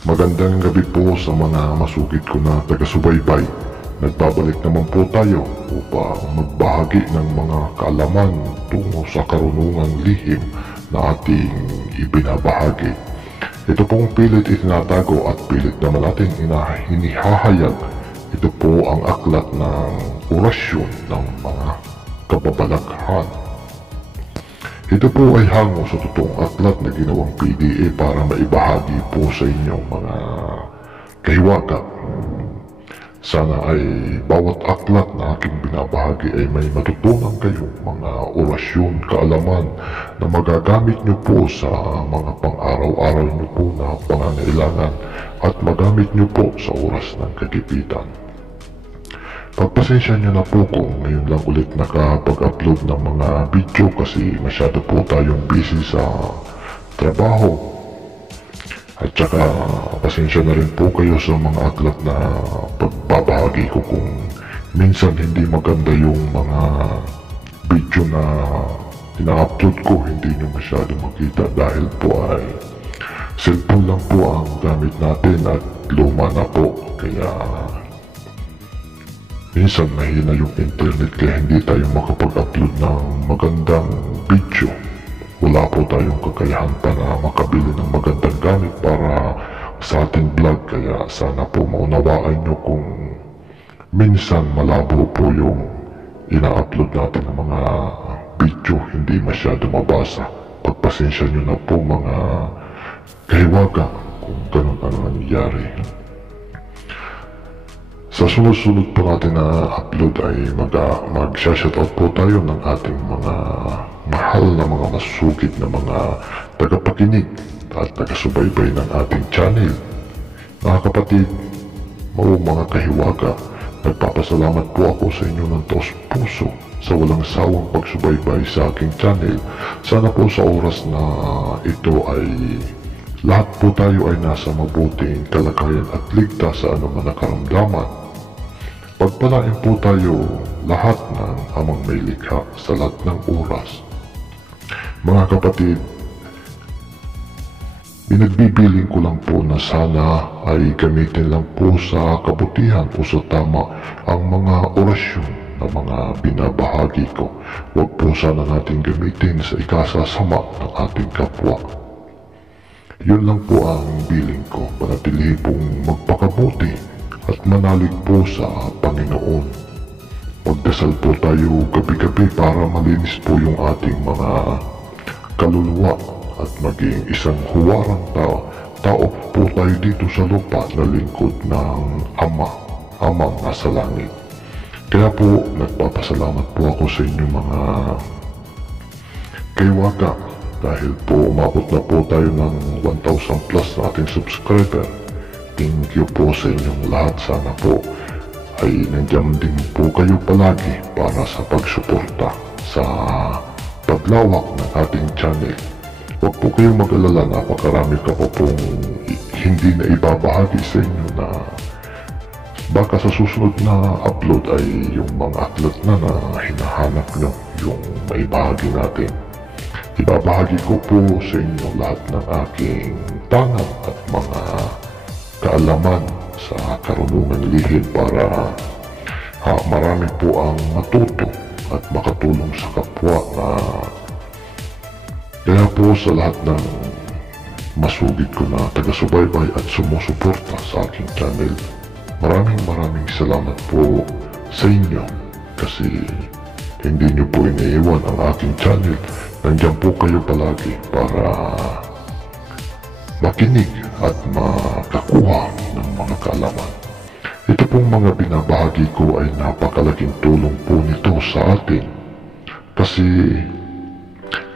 Magandang gabi po sa mga masugid ko na taga-subaybay. Nagbabalik naman po tayo upang magbahagi ng mga kaalaman tungo sa karunungang lihim na ating ibinabahagi. Ito pong pilit itinatago at pilit naman natin hinihahayag. Ito po ang aklat ng orasyon ng mga kababalaghan. Ito po ay hango sa totoong aklat na ginawang PDA para maibahagi po sa inyong mga kahiwaga. Sana ay bawat aklat na aking binabahagi ay may matutunan kayong mga orasyon, kaalaman na magagamit nyo po sa mga pang-araw-araw nyo po na pangangailangan at magamit nyo po sa oras ng kagipitan. Pagpasensya nyo na po kung ngayon lang ulit nakapag-upload ng mga video kasi masyado po tayong busy sa trabaho. At saka pasensya na rin po kayo sa mga aklat na pagbabahagi ko kung minsan hindi maganda yung mga video na ina-upload ko, hindi nyo masyado makita dahil po ay cellphone lang po ang gamit natin at luma na po, kaya minsan mahina yung internet kaya hindi tayo makapag-upload ng magandang video. Wala po tayong kakayahan pa na makabili ng magandang gamit para sa ating vlog, kaya sana po maunawaan nyo kung minsan malabo po yung ina-upload natin ng mga video, hindi masyado mabasa. Pagpasensya nyo na po mga kahiwaga kung ganun ang nangyayari. Sa sunod-sunod po natin na upload ay mag-shoutout po tayo ng ating mga mahal na mga masugid na mga tagapakinig at taga-subaybay ng ating channel. Mga kapatid, mga kahiwaga, nagpapasalamat po ako sa inyo ng taos puso sa walang sawang pagsubaybay sa aking channel. Sana po sa oras na ito ay lahat po tayo ay nasa mabuting kalagayan at ligtas sa anumang nakaramdaman. Pagpalain po tayo lahat ng amang may likha sa lahat ng oras. Mga kapatid, pinagbibiling ko lang po na sana ay gamitin lang po sa kabutihan o sa tama ang mga orasyon na mga binabahagi ko. Huwag po sana natin gamitin sa ikasasama ng ating kapwa. Yun lang po ang biling ko, panatilihin pong magpakabuti at manalig po sa Panginoon. Magdasal po tayo gabi-gabi para malinis po yung ating mga kaluluwa at maging isang huwarang tao po tayo dito sa lupa na lingkod ng Amang nasa langit. Kaya po nagpapasalamat po ako sa inyo mga kahiwaga dahil po umabot na po tayo ng 1,000 plus na ating subscriber. Thank you po sa inyong lahat. Sana po ay nandiyan din po kayo palagi para sa pagsuporta sa paglawak ng ating channel. Huwag po kayong mag-alala, napakarami ka po pong hindi na ibabahagi sa inyo na baka sa susunod na upload ay yung mga aklat na hinahanap nyo, yung maibahagi natin. Ibabahagi ko po sa inyo lahat ng aking tangan at mga kaalaman sa karunungan lihim para marami po ang matuto at makatulong sa kapwa na kaya po sa lahat ng masugid ko na taga-subaybay at sumusuporta sa aking channel. Maraming salamat po sa inyo kasi hindi nyo po iniiwan ang aking channel. Nandiyan po kayo palagi para makinig at makakuha ng mga kaalaman. Ito pong mga binabahagi ko ay napakalaking tulong po nito sa atin kasi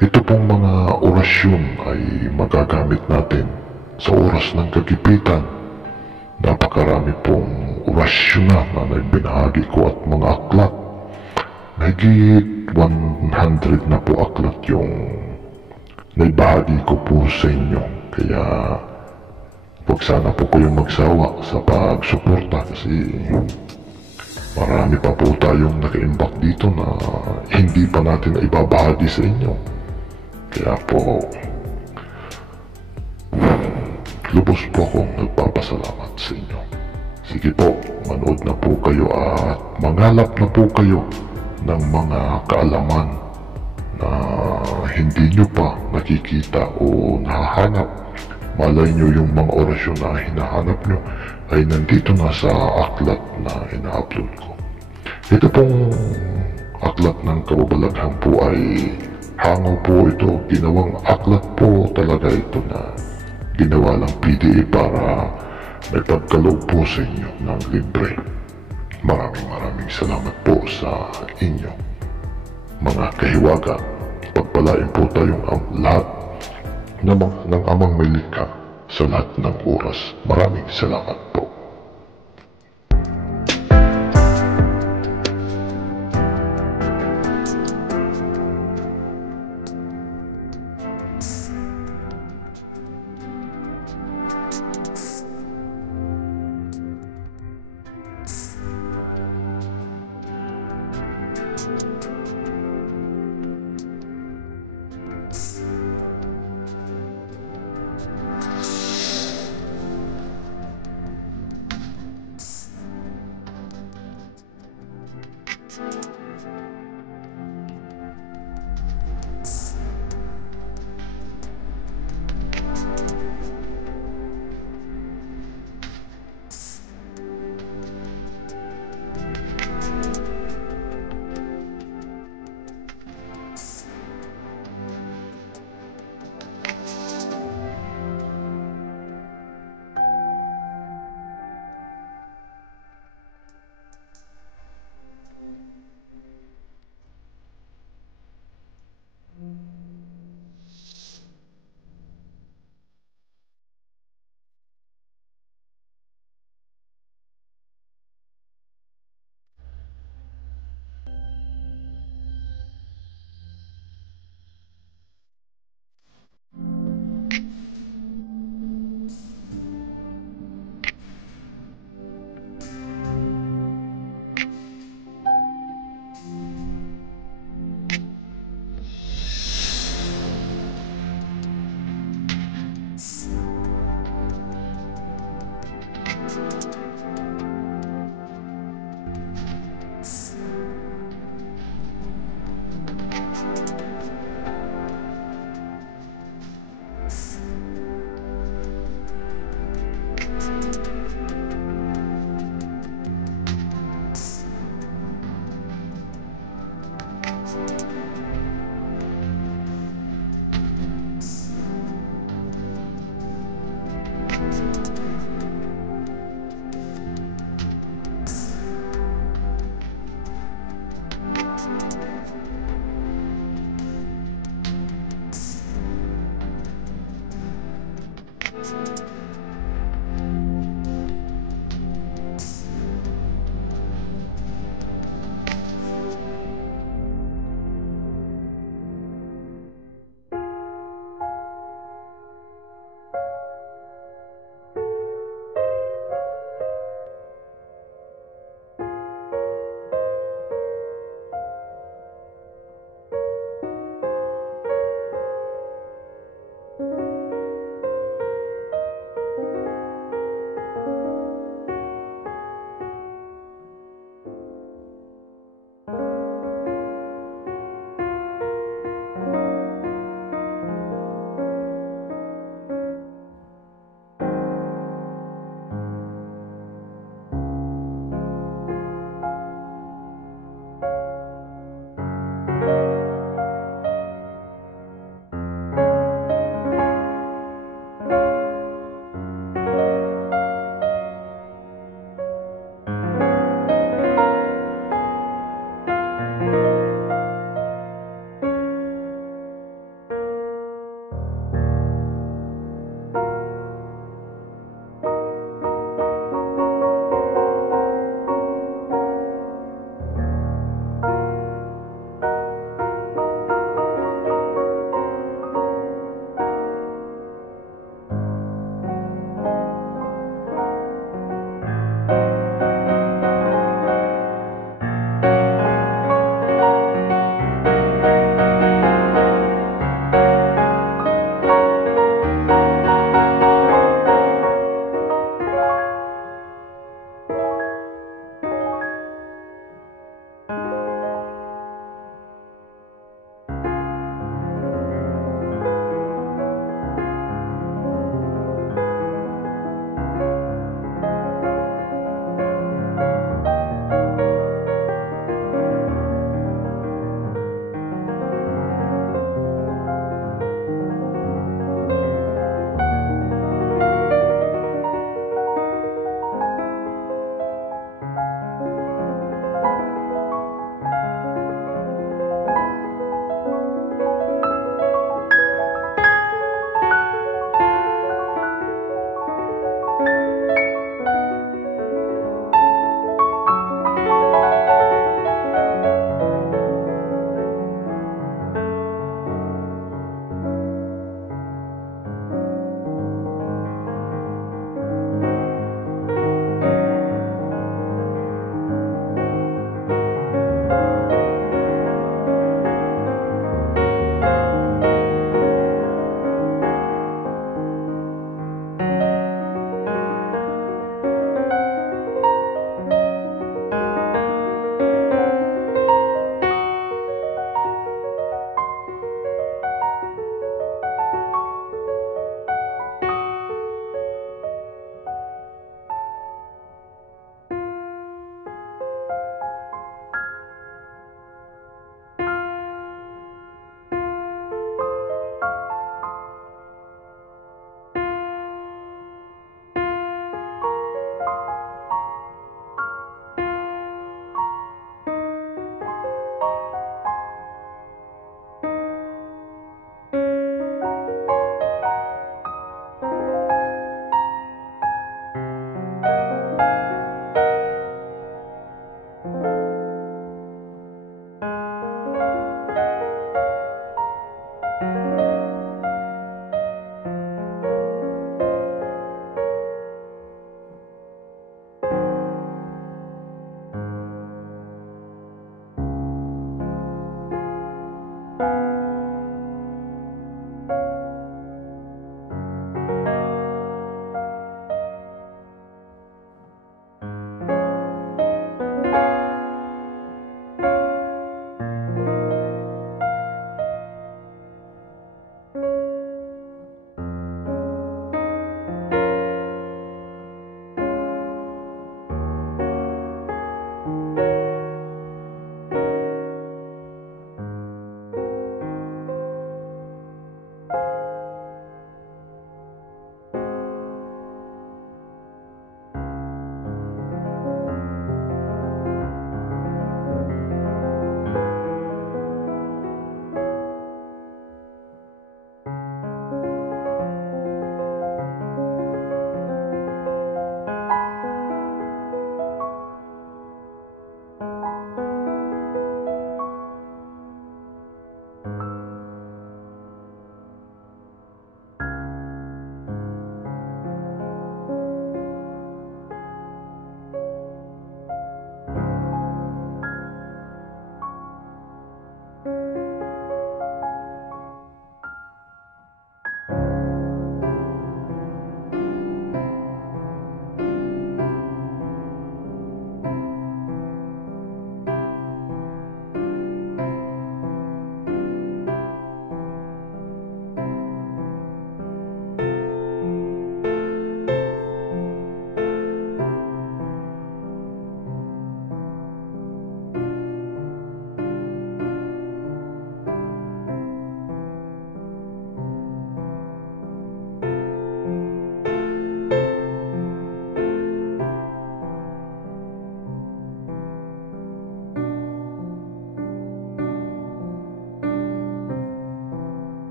ito pong mga orasyon ay magagamit natin sa oras ng kagipitan. Napakarami pong orasyon na nagbinahagi ko at mga aklat. Nagigit 100 na po aklat yung naibahagi ko po sa inyo. Kaya huwag sana po kayong magsawa sa pagsuporta kasi marami pa po tayong naka-imbak dito na hindi pa natin ibabahagi sa inyo. Kaya po lubos po akong nagpapasalamat sa inyo. Sige po, manood na po kayo at mangalap na po kayo ng mga kaalaman na hindi nyo pa nakikita o nahahanap. Malay nyo yung mga orasyon na hinahanap nyo ay nandito na sa aklat na ina-upload ko. Ito pong aklat ng kababalaghan po ay hango po ito. Ginawang aklat po talaga ito na ginawa lang PDA para may pagkaloob po sa inyo ng libre. Maraming salamat po sa inyo, mga kahiwaga. Pagpalain po tayong lahat ng amang may likha sa lahat ng oras. Maraming salamat po.